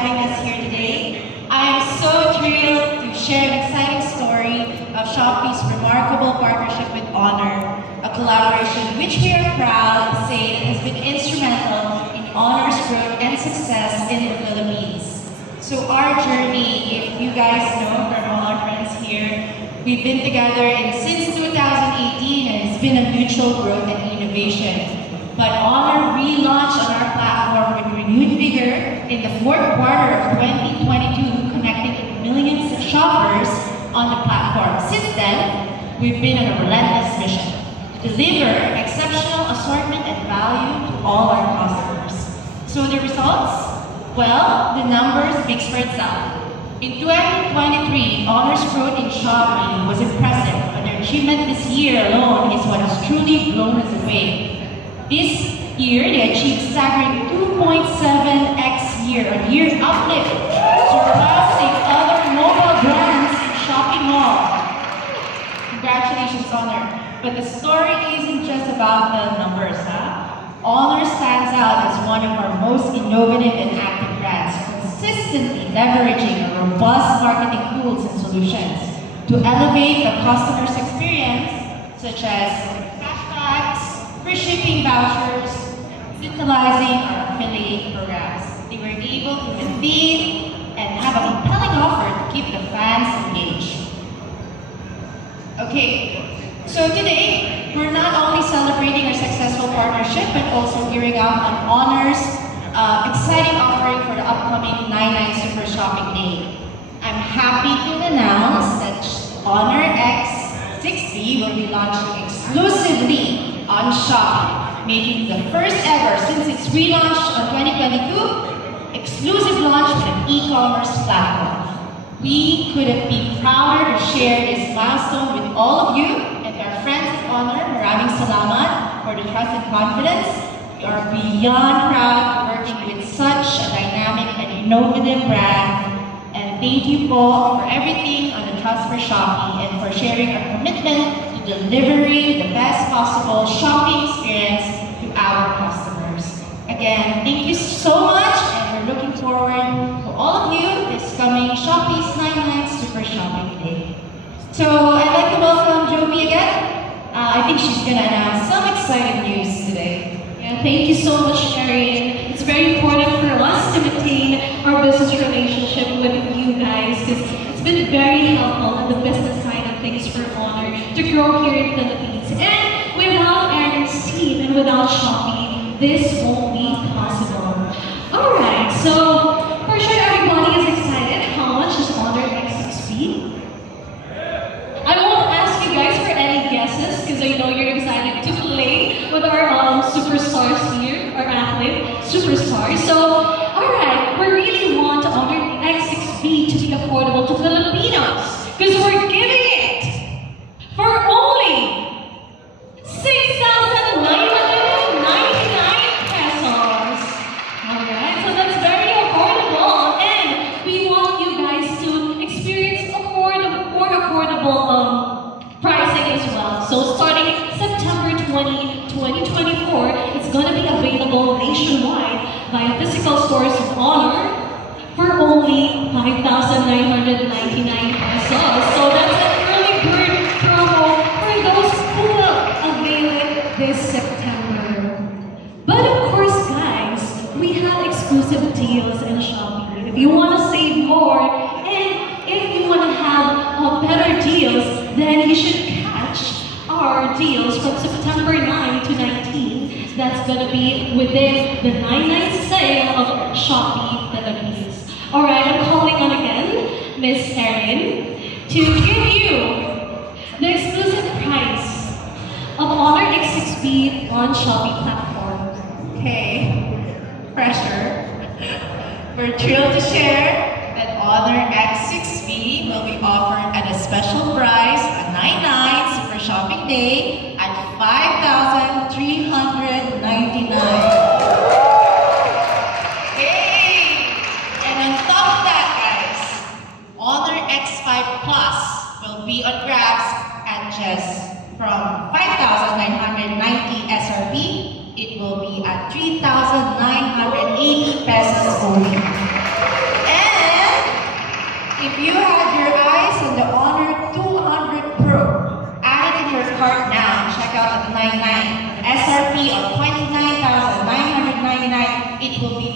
having us here today. I am so thrilled to share an exciting story of Shopee's remarkable partnership with Honor, a collaboration which we are proud to say has been instrumental in Honor's growth and success in the Philippines. So our journey, if you guys know from all our friends here, we've been together since 2018 and it's been a mutual growth and innovation. But Honor relaunched on our platform with renewed vigor in the fourth quarter of 2022, connecting millions of shoppers on the platform. Since then, we've been on a relentless mission to deliver exceptional assortment and value to all our customers. So the results? Well, the numbers speak for itself. In 2023, Honor's growth in Shopee was impressive, but their achievement this year alone is what has truly blown us away. This year, they achieved staggering 2.7x year-on-year uplift, surpassing other mobile brands in Shopee Mall. Congratulations, Honor. But the story isn't just about the numbers, Honor stands out as one of our most innovative and active brands, consistently leveraging robust marketing tools and solutions to elevate the customer's experience, such as cashbacks, free shipping vouchers, utilizing our affiliate programs. They were able to maintain and have a compelling offer to keep the fans engaged. Okay, so today, we're not only celebrating our successful partnership, but also gearing up on Honor's exciting offering for the upcoming 99 Super Shopping Day. I'm happy to announce that Honor X6B will be launching exclusively on Shopee, making the first ever since its relaunch on 2022 exclusive launch with an e-commerce platform. We couldn't be prouder to share this milestone with all of you and our friends at Honor. Maraming salamat for the trust and confidence. We are beyond proud working with such a dynamic and innovative brand. And thank you po for everything on the trust for Shopee and for sharing our commitment to delivering the best possible shopping experience to our customers. Again, thank you so much, and we're looking forward to all of you this coming Shopee's 99th Super Shopping Day. So I'd like to welcome Jovi again. I think she's going to announce some exciting news today. Yeah, thank you so much, Erin. It's very important for us to maintain our business relationship with you guys because it's been very helpful on the business side of things for Honor to grow here in the Philippines. And without Erin's team and without Shopee, this won't be possible. Alright, so for sure everybody is excited. How much is Honor X6B? I won't ask you guys for any guesses because I know you're excited to play with our superstars here, our athlete superstars. So, alright, we really want Honor X6B to be affordable to Filipinos because we're giving it for only 6,999 pesos. Alright, so that's very affordable, and we want you guys to experience more affordable pricing as well. So starting September 20, 2024, it's going to be available nationwide via physical stores of Honor for only 5,999 pesos. So that's an early bird promo for those who will avail it this September. But of course, guys, we have exclusive deals in Shopee. If you want to save more and if you want to have better deals, then you should catch our deals from September 9 to 19. That's going to be within the 99 sale of Shopee Philippines. Alright, I'm calling on again Miss Erin to give you the exclusive price of Honor X6B on Shopee platform. Okay, pressure. We're thrilled to share that Honor X6B will be offered at a special price on 99 Super Shopping Day at 5,399. Hey! And on top of that, guys, Honor X5 Plus will be on grabs at just from 5,990 SRP. It will be at 3,980 pesos only. SRP of 29,999, it will be